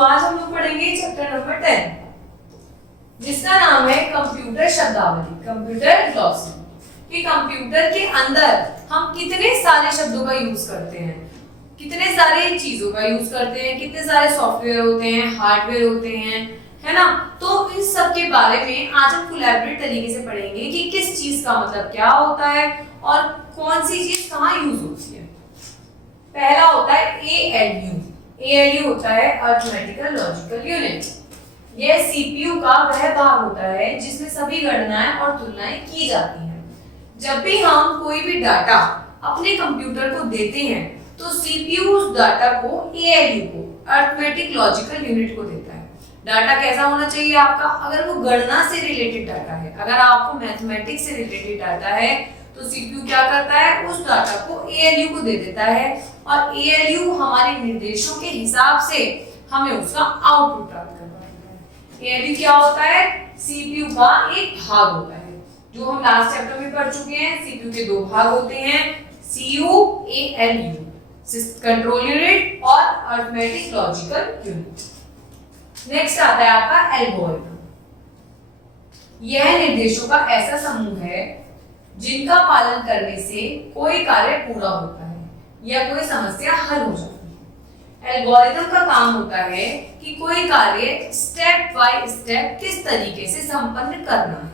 आज हम लोग पढ़ेंगे चैप्टर नंबर 10 जिसका नाम है कंप्यूटर शब्दावली, कंप्यूटर ग्लॉसरी। कि कंप्यूटर के अंदर हम कितने सारे शब्दों का यूज करते हैं, कितने सारे चीजों का यूज करते हैं, कितने सारे सॉफ्टवेयर होते हैं, हार्डवेयर होते हैं, है ना। तो इस सब के बारे में आज हम कोलैबोरेट तरीके से पढ़ेंगे कि किस चीज का मतलब क्या होता है और कौन सी चीज कहाँ यूज होती है। पहला होता है ALU। ALU होता है अरिथमेटिकल लॉजिकल यूनिट। यह सीपीयू का वह भाग होता है जिसमें सभी गणनाएं और तुलनाएं की जाती हैं। जब भी हम कोई भी डाटा अपने कंप्यूटर को देते हैं तो सीपीयू उस डाटा को ALU को अरिथमेटिक लॉजिकल यूनिट को देता है। डाटा कैसा होना चाहिए आपका, अगर वो गणना से रिलेटेड डाटा है, अगर आपको मैथमेटिक्स से रिलेटेड डाटा है तो सीपीयू क्या करता है, उस डाटा को ALU को दे देता है और ALU हमारे निर्देशों के हिसाब से हमें उसका आउटपुट प्राप्त करवाता है। ALU क्या होता है, सीपीयू का एक भाग होता है, जो हम लास्ट चैप्टर में पढ़ चुके हैं। सीपीयू के दो भाग होते हैं, CU ALU, कंट्रोल यूनिट और अरिथमेटिक लॉजिकल यूनिट। नेक्स्ट आता है आपका एल्गोरिथम। यह निर्देशों का ऐसा समूह है जिनका पालन करने से कोई कार्य पूरा होता है या कोई समस्या हल हो जाती है। एल्गोरिथम का काम होता है कि कोई कार्य स्टेप बाय स्टेप किस तरीके से संपन्न करना है,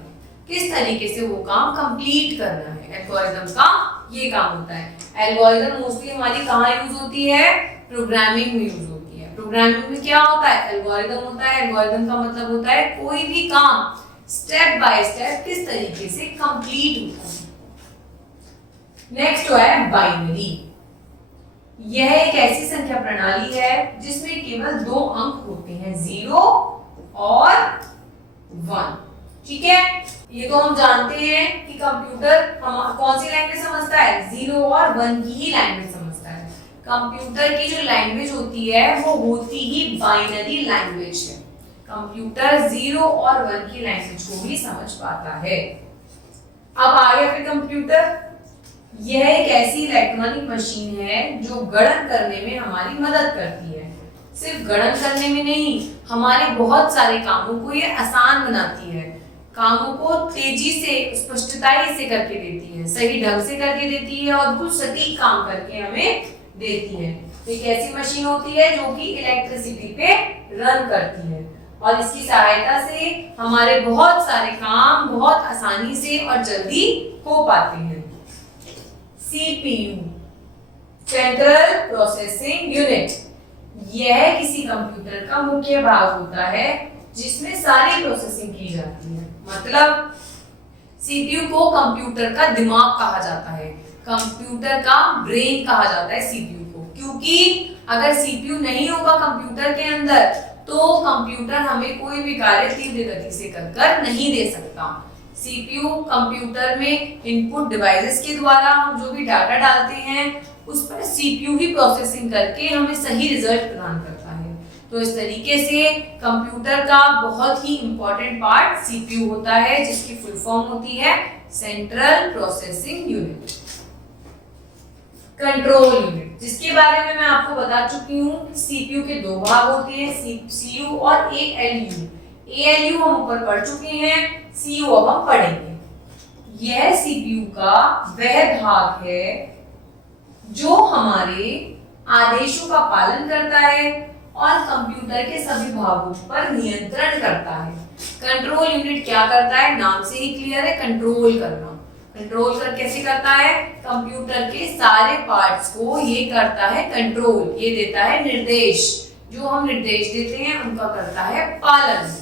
किस तरीके से वो काम कंप्लीट करना है। एल्गोरिथम का ये काम होता है। एल्गोरिथम मोस्टली हमारी कहाँ यूज होती है, प्रोग्रामिंग में यूज होती है। प्रोग्रामिंग में क्या होता है, एल्गोरिथम होता है। एल्गोरिथम का मतलब होता है कोई भी काम स्टेप बाय स्टेप किस तरीके से कंप्लीट होता है। नेक्स्ट है बाइनरी। यह एक ऐसी संख्या प्रणाली है जिसमें केवल दो अंक होते हैं, 0 और 1। ठीक है, ये तो हम जानते हैं कि कंप्यूटर हम कौन सी लैंग्वेज समझता है, 0 और 1 की ही लैंग्वेज समझता है। कंप्यूटर की जो लैंग्वेज होती है वो होती ही बाइनरी लैंग्वेज है। कंप्यूटर 0 और 1 की लैंग्वेज को भी समझ पाता है। अब आ गया फिर कंप्यूटर। यह एक ऐसी इलेक्ट्रॉनिक मशीन है जो गणन करने में हमारी मदद करती है। सिर्फ गणन करने में नहीं, हमारे बहुत सारे कामों को ये आसान बनाती है, कामों को तेजी से स्पष्टताई से करके देती है, सही ढंग से करके देती है और बिल्कुल सटीक काम करके हमें देती है। एक ऐसी मशीन होती है जो कि इलेक्ट्रिसिटी पे रन करती है और इसकी सहायता से हमारे बहुत सारे काम बहुत आसानी से और जल्दी हो पाते हैं। CPU सेंट्रल प्रोसेसिंग यूनिट, यह किसी कंप्यूटर का मुख्य भाग होता है जिसमें सारी प्रोसेसिंग की जाती है। मतलब CPU को कंप्यूटर का दिमाग कहा जाता है, कंप्यूटर का ब्रेन कहा जाता है CPU को, क्योंकि अगर CPU नहीं होगा कंप्यूटर के अंदर तो कंप्यूटर हमें कोई भी कार्य तीव्र गति से कर नहीं दे सकता। CPU कंप्यूटर में इनपुट डिवाइसेस के द्वारा हम जो भी डाटा डालते हैं उस पर CPU ही प्रोसेसिंग करके हमें सही रिजल्ट प्रदान करता है। तो इस तरीके से कंप्यूटर का बहुत ही इंपॉर्टेंट पार्ट CPU होता है, जिसकी फुल फॉर्म होती है central processing unit. Control unit, जिसके बारे में मैं आपको बता चुकी हूँ, CPU के दो भाग होते हैं, CU और ALU। ALU हम ऊपर पढ़ चुके हैं, CU अब हम पढ़ेंगे। यह CPU का वह भाग है जो हमारे आदेशों का पालन करता है और कंप्यूटर के सभी भागों पर नियंत्रण करता है। कंट्रोल यूनिट क्या करता है, नाम से ही क्लियर है, कंट्रोल करना। कंट्रोल कर कैसे करता है, कंप्यूटर के सारे पार्ट्स को ये करता है कंट्रोल, ये देता है निर्देश, जो हम निर्देश देते हैं उनका करता है पालन।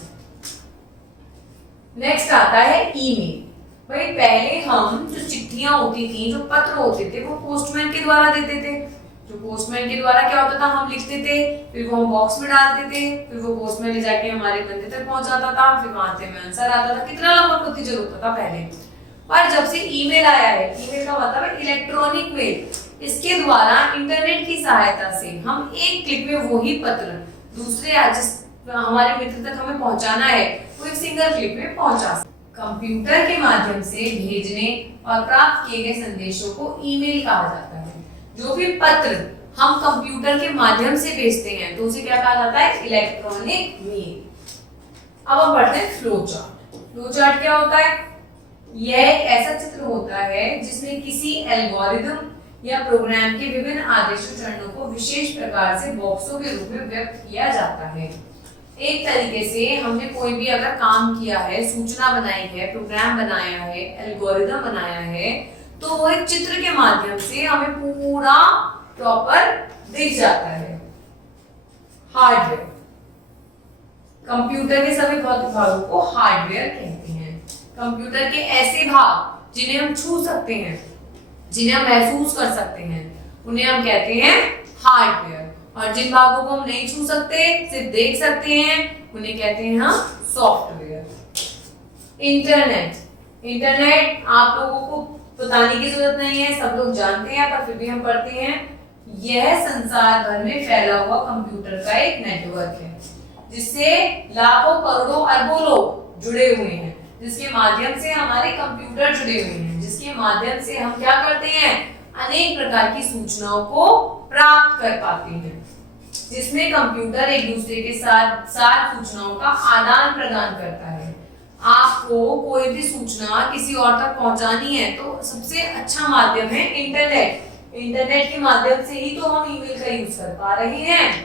नेक्स्ट आता है ईमेल। भाई पहले हम जो चिट्ठियां होती थी, जो पत्र होते थे, वो पोस्टमैन के द्वारा देते थे। जो पोस्टमैन के द्वारा क्या होता था, हम लिखते थे, फिर वो हम बॉक्स में डालते थे, फिर वो पोस्टमैन ले जाके हमारे बंदे तक पहुंच जाता था, फिर वहां से में आंसर आता था। कितना लंबा प्रोसीजर होता था पहले। पर जब से ईमेल आया है, ईमेल का मतलब है इलेक्ट्रॉनिक मेल, इसके द्वारा इंटरनेट की सहायता से हम एक क्लिक में वही पत्र दूसरे हमारे मित्र तक हमें पहुंचाना है वो एक सिंगल क्लिक में पहुंचा सकते। कंप्यूटर के माध्यम से भेजने और प्राप्त किए गए संदेशों को ईमेल कहा जाता है। जो भी पत्र हम कंप्यूटर के माध्यम से भेजते हैं तो उसे क्या कहा जाता है? Electronic mail. अब हम पढ़ते हैं फ्लो चार्ट। फ्लो चार्ट क्या होता है? यह एक ऐसा चित्र होता है जिसमें किसी एल्गोरिथम या प्रोग्राम के विभिन्न आदेशों चरणों को विशेष प्रकार से बॉक्सों के रूप में व्यक्त किया जाता है। एक तरीके से हमने कोई भी अगर काम किया है, सूचना बनाई है, प्रोग्राम बनाया है, एल्गोरिथम बनाया है, तो वो एक चित्र के माध्यम से हमें पूरा प्रॉपर दिख जाता है। हार्डवेयर, कंप्यूटर के सभी भौतिक भागों को हार्डवेयर कहते हैं। कंप्यूटर के ऐसे भाग जिन्हें हम छू सकते हैं, जिन्हें हम महसूस कर सकते हैं, उन्हें हम कहते हैं हार्डवेयर। और जिन भागों को हम नहीं छू सकते, सिर्फ देख सकते हैं, उन्हें कहते हैं हम सॉफ्टवेयर। इंटरनेट आप लोगों को बताने की जरूरत नहीं है, सब लोग जानते हैं, पर फिर भी हम पढ़ते हैं। यह संसार भर में फैला हुआ कंप्यूटर का एक नेटवर्क है जिससे लाखों करोड़ों अरबों लोग जुड़े हुए हैं, जिसके माध्यम से हमारे कंप्यूटर जुड़े हुए हैं, जिसके माध्यम से हम क्या करते हैं? अनेक प्रकार की सूचनाओं को प्राप्त कर पाते हैं, जिसमें कंप्यूटर एक दूसरे के साथ सूचनाओं का आदान प्रदान करता है। आपको कोई भी सूचना किसी और तक पहुंचानी है तो सबसे अच्छा माध्यम है इंटरनेट। इंटरनेट के माध्यम से ही तो हम ईमेल का यूज कर पा रहे हैं।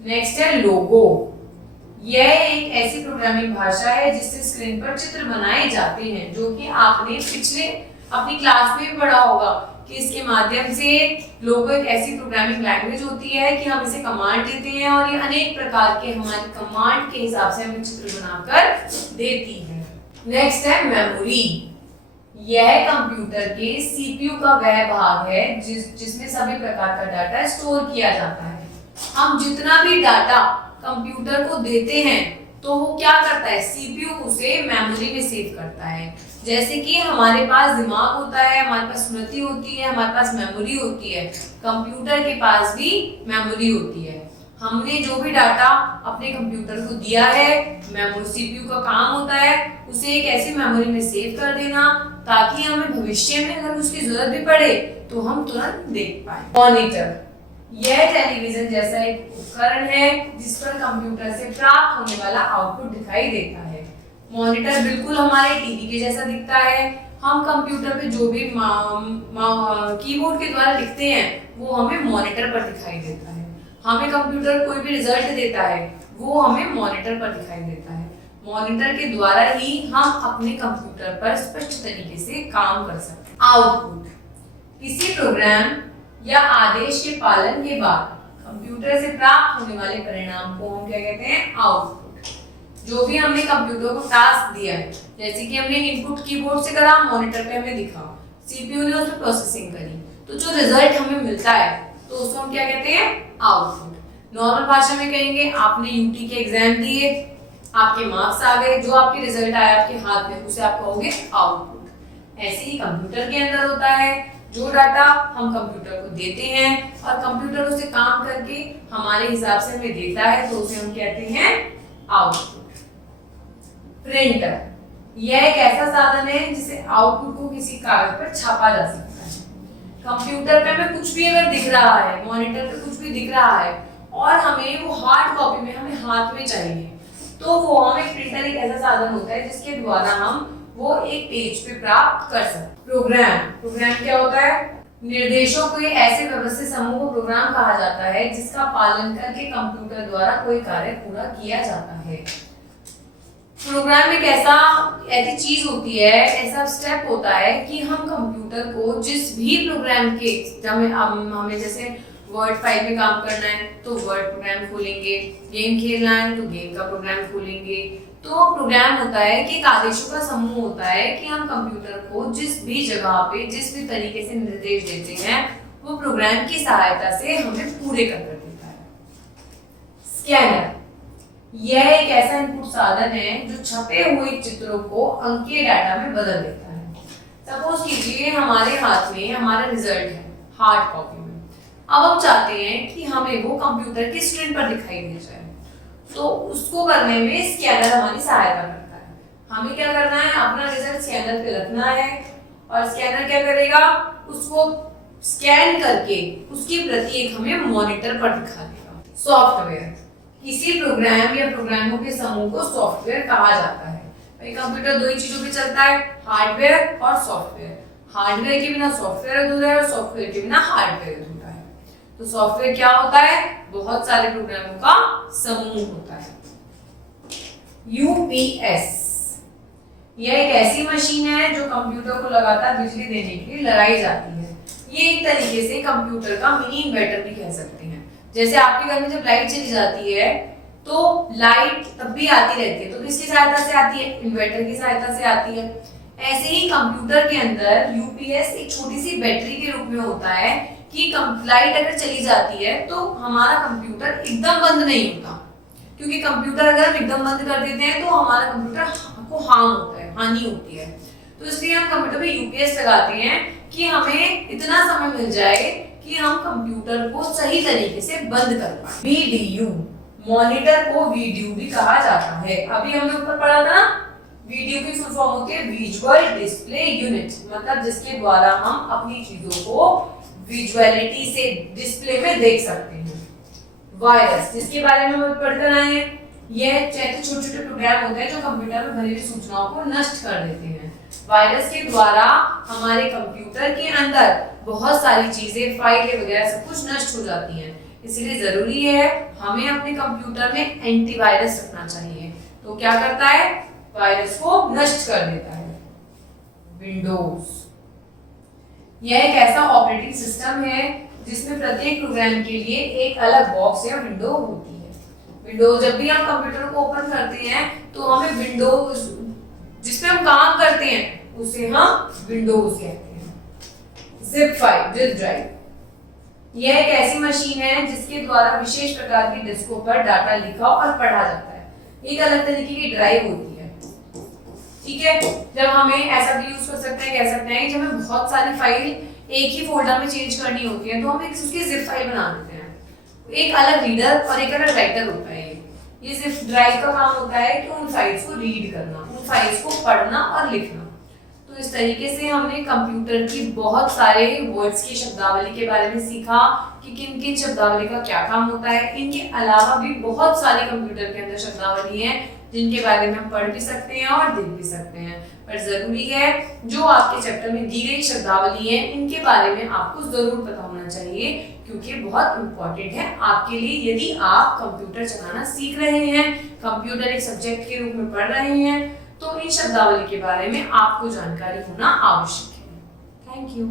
नेक्स्ट है लोगो। यह एक ऐसी प्रोग्रामिंग भाषा है जिससे स्क्रीन पर चित्र बनाए जाते हैं, जो कि आपने पिछले अपनी क्लास में भी पढ़ा होगा कि इसके माध्यम से लोगो एक ऐसी प्रोग्रामिंग लैंग्वेज होती है कि हम इसे कमांड देते हैं और ये अनेक प्रकार के हमारी कमांड के हिसाब से हमें चित्र बनाकर देती है। नेक्स्ट है मेमोरी। यह कंप्यूटर के सीपीयू का वह भाग है जिसमें सभी प्रकार का डाटा स्टोर किया जाता है। हम जितना भी डाटा कंप्यूटर को देते हैं तो वो क्या करता है? सीपीयू उसे मेमोरी में सेव करता है। जैसे कि हमारे पास दिमाग होता है, हमारे पास स्मृति होती है, हमारे पास मेमोरी होती है, कंप्यूटर के पास भी मेमोरी होती है। हमने जो भी डाटा अपने कंप्यूटर को दिया है, मेमोरी सीपीयू का काम होता है उसे एक ऐसी मेमोरी में सेव कर देना ताकि हमें भविष्य में अगर उसकी जरूरत भी पड़े तो हम तुरंत देख पाए। मॉनिटर, यह टेलीविजन जैसा एक उपकरण है जिस पर कंप्यूटर से प्राप्त होने वाला आउटपुट दिखाई देता है। मॉनिटर बिल्कुल हमारे टीवी के जैसा दिखता है। हम कंप्यूटर पे जो भी कीबोर्ड के द्वारा लिखते हैं वो हमें मॉनिटर पर दिखाई देता है। हमें कंप्यूटर कोई भी रिजल्ट देता है वो हमें मॉनिटर पर दिखाई देता है। मॉनिटर के द्वारा ही हम अपने कंप्यूटर पर स्पष्ट तरीके से काम कर सकते हैं। आउटपुट, किसी प्रोग्राम या आदेश के पालन के बाद कंप्यूटर से प्राप्त होने वाले परिणाम को हम क्या कहते हैं? आउटपुट। जो भी हमने कंप्यूटर को टास्क दिया है, जैसे कि हमने इनपुट कीबोर्ड से करा, मॉनिटर पे हमें दिखा, सीपीयू ने उसमें प्रोसेसिंग करी, तो जो रिजल्ट हमें मिलता है तो उसको हम क्या कहते हैं? आउटपुट। नॉर्मल भाषा में कहेंगे आपने यूटी के एग्जाम दिए, आपके मार्क्स आ गए, जो आपके रिजल्ट आया आपके हाथ में उसे आप कहोगे आउटपुट। ऐसे ही कंप्यूटर के अंदर होता है, जो डाटा हम कंप्यूटर को देते हैं और कंप्यूटर उसे काम करके हमारे हिसाब से हमें देता है तो उसे हम कहते हैं आउटपुट। प्रिंटर, यह एक ऐसा साधन है जिससे आउटपुट को किसी कागज पर छापा जा सकता है। कंप्यूटर पे हमें कुछ भी अगर दिख रहा है, मॉनिटर पे कुछ भी दिख रहा है और हमें वो हार्ड कॉपी में हमें हाथ में चाहिए, तो वो हमें प्रिंटर एक ऐसा साधन होता है जिसके द्वारा हम वो एक पेज पे प्राप्त कर सकते हैं। प्रोग्राम क्या होता है? निर्देशों के ऐसे व्यवस्थित समूह को प्रोग्राम कहा जाता है जिसका पालन करके कंप्यूटर द्वारा कोई कार्य पूरा किया जाता है। प्रोग्राम एक ऐसी चीज होती है, ऐसा स्टेप होता है कि हम कंप्यूटर को जिस भी प्रोग्राम के हमें जैसे वर्ड फाइल में काम करना है तो वर्ड प्रोग्राम खोलेंगे, गेम खेलना है तो गेम का प्रोग्राम खोलेंगे। तो प्रोग्राम होता है कि एक आदेशों का समूह होता है कि हम कंप्यूटर को जिस भी जगह पे जिस भी तरीके से निर्देश देते हैं वो प्रोग्राम की सहायता से हमें पूरे कर देता है। स्कैनर, यह एक ऐसा इनपुट साधन है जो छपे हुए चित्रों को अंकीय डाटा में बदल देता है। सपोज कीजिए हमारे हाथ में हमारा रिजल्ट है हार्ड कॉपी में, अब हम चाहते हैं कि हमें वो कंप्यूटर की स्क्रीन पर दिखाई दे जाए, तो उसको करने में स्कैनर हमारी सहायता करता है। हमें क्या करना है? अपना रिजल्ट स्कैनर पे रखना है और स्कैनर क्या करेगा? उसको स्कैन करके उसकी प्रति एक हमें मॉनिटर पर दिखा देगा। सॉफ्टवेयर, किसी प्रोग्राम या प्रोग्रामों के समूह को सॉफ्टवेयर कहा जाता है। भाई कंप्यूटर दो ही चीजों पे चलता है, हार्डवेयर और सॉफ्टवेयर। हार्डवेयर के बिना सॉफ्टवेयर अधूरा है और सॉफ्टवेयर के बिना हार्डवेयर अधूरा है। तो सॉफ्टवेयर क्या होता है? बहुत सारे प्रोग्रामों का समूह होता है। यूपीएस, यह एक ऐसी मशीन है जो कंप्यूटर को लगातार बिजली देने के लिए लगाई जाती है। ये एक तरीके से कंप्यूटर का मिनी इन्वर्टर भी कह सकते हैं। जैसे आपके घर में जब लाइट चली जाती है तो लाइट तब भी आती रहती है, तो किसकी सहायता से आती है? इन्वर्टर की सहायता से आती है। ऐसे ही कंप्यूटर के अंदर यूपीएस एक छोटी सी बैटरी के रूप में होता है कि लाइट अगर चली जाती है तो हमारा कंप्यूटर एकदम बंद नहीं होता, क्योंकि कंप्यूटर अगर हम एकदम बंद कर देते हैं तो हमारा कंप्यूटर को हार्म होता है, हानि होती है। तो इसलिए हम कंप्यूटर में यूपीएस लगाते हैं कि हमें इतना समय मिल जाए कि हम कंप्यूटर को सही तरीके से बंद कर पाए। वीडीयू, मॉनिटर को वीडियो भी कहा जाता है। अभी हमने ऊपर पढ़ा था ना, वीडियो की फुल फॉर्म होती है विजुअल डिस्प्ले यूनिट, मतलब जिसके द्वारा हम अपनी चीजों को विजुअलिटी से डिस्प्ले में देख सकते हैं। वायरस, जिसके बारे में हम पढ़कर आए हैं, यह छोटे छोटे प्रोग्राम होते हैं जो कंप्यूटर में भरी हुई सूचनाओं को नष्ट कर देते हैं। वायरस के द्वारा हमारे कंप्यूटर के अंदर बहुत सारी चीजें, फाइलें वगैरह सब कुछ नष्ट हो जाती हैं। इसलिए जरूरी है हमें अपने कंप्यूटर में एंटीवायरस रखना चाहिए। तो क्या करता है? वायरस को नष्ट कर देता है। विंडोज, यह एक ऐसा ऑपरेटिंग सिस्टम है जिसमें प्रत्येक प्रोग्राम के लिए एक अलग बॉक्स या विंडो होती है। विंडोज, जब भी हम कंप्यूटर को ओपन करते हैं तो हमें विंडोज जिसमें हम काम करते हैं उसे हम विंडोज कहते हैं। जिप फाइल, जिप ड्राइव, यह एक ऐसी मशीन है जिसके द्वारा विशेष प्रकार की डिस्कों पर डाटा लिखा और पढ़ा जाता है। एक अलग तरीके की ड्राइव होती है, ठीक है। जब हमें ऐसा भी यूज कर सकते हैं, कह सकते हैं जब हमें बहुत सारी फाइल एक ही फोल्डर में चेंज करनी होती है तो हम उसकी जिप फाइल बना देते हैं। एक अलग रीडर और एक अलग राइटर होता है। ये जिप ड्राइव का काम होता है कि उन फाइल्स को रीड करना, उन फाइल्स को पढ़ना और लिखना। तो इस तरीके से हमने कंप्यूटर की बहुत सारे वर्ड्स की शब्दावली के बारे में सीखा कि किन किन शब्दावली का क्या काम होता है। इनके अलावा भी बहुत सारी कंप्यूटर के अंदर शब्दावली हैं जिनके बारे में हम पढ़ भी सकते हैं और देख भी सकते हैं। पर जरूरी है जो आपके चैप्टर में दी गई शब्दावली है इनके बारे में आपको जरूर पता होना चाहिए, क्योंकि बहुत इंपॉर्टेंट है आपके लिए। यदि आप कंप्यूटर चलाना सीख रहे हैं, कंप्यूटर एक सब्जेक्ट के रूप में पढ़ रहे हैं, तो इन शब्दावली के बारे में आपको जानकारी होना आवश्यक है। Thank you.